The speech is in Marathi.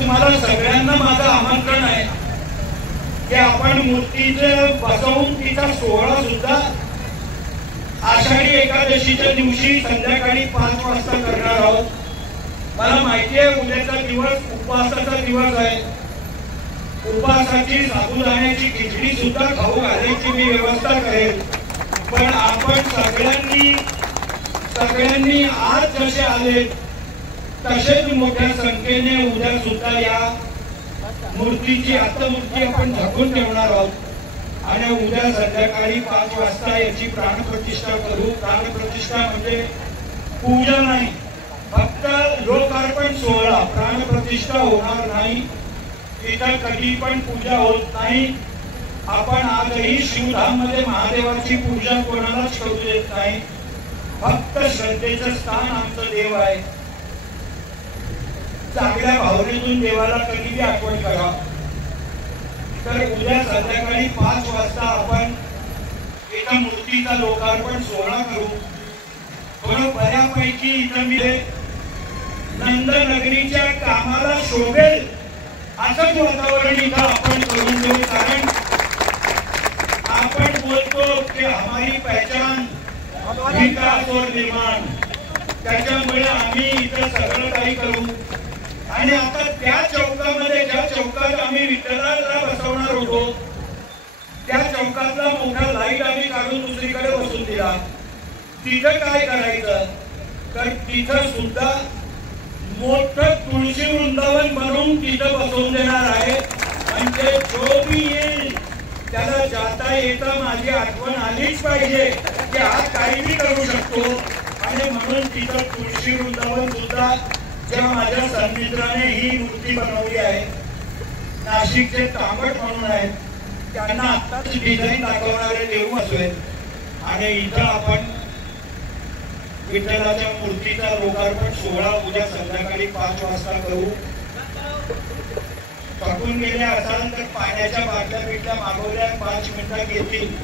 तुम्हाला सगळ्यांना माझं आमंत्रण आहे की आपण मूर्तीचे बसवून तिचा सोहळा सुद्धा आषाढी एकादशीच्या दिवशी संध्याकाळी 5 वाजता करणार आहोत. मला माहिती आहे उद्याचा दिवस उपवासाचा दिवस आहे. उपवासाची साबुदाण्याची खिचडी सुद्धा खाऊ घालायची मी व्यवस्था करेल. पण आपण सगळ्यांनी आज जसे आले तसेच मोठ्या संख्येने उद्या सुद्धा या मूर्तीची आत्ममूर्ती आपण झाकून ठेवणार आहोत आणि उद्या संध्याकाळी 5 वाजता याची प्राणप्रतिष्ठा करू. प्राणप्रतिष्ठा म्हणजे पूजा नाही, फक्त लोकार्पण सोहळा. प्राणप्रतिष्ठा होणार नाही, तिथं कधी पण पूजा होत नाही. आपण आजही शिवधाम मध्ये महादेवाची पूजा कोणालाच करू देत नाही. फक्त श्रद्धेचं स्थान आमचं देव आहे. चांगल्या भावनेतून देवाला कधीही आठवण करा. तर उद्या संध्याकाळी 5 वाजता आपण एका मूर्तीचा लोकार्पण सोहळा करू. थोडं बऱ्यापैकी इथं मी नंदनगरीच्या कामाला शोभेल असंच वातावरण इथं आपण करून देऊ. कारण आपण बोलतो की हमारी पहचान विकास और निर्माण, त्याच्यामुळे आम्ही इथं सगळं काही करू. आणि आता त्या चौकामध्ये ज्या चौकात आम्ही विठ्ठलाला बसवणार होतो त्या चौकातला मोठा लाईट आम्ही काढून दुसरीकडे बसून दिला. तिथं काय करायचं तर तिथं सुद्धा मोठं तुळशी वृंदावन बनवून तिथं बसवून देणार आहे. म्हणजे जो भी येईल त्याला जाता येता माझी आठवण आलीच पाहिजे की हा काहीही करू शकतो. आणि म्हणून तिथं तुळशी वृंदावन सुद्धा ज्या माझ्या सन्मित्राने ही मूर्ती बनवली आहे, नाशिकचे तांबट म्हणून आहेत, त्यांना आत्ताच डिझाईन दाखवणारे देऊ असेल. आणि इथं आपण विठ्ठलाच्या मूर्तीचा लोकार्पण सोहळा उद्या संध्याकाळी 5 वाजता करू. थकून गेले असाल तर पाण्याच्या बाटल्या बिटल्या मागवल्या 5 मिनिटात येतील.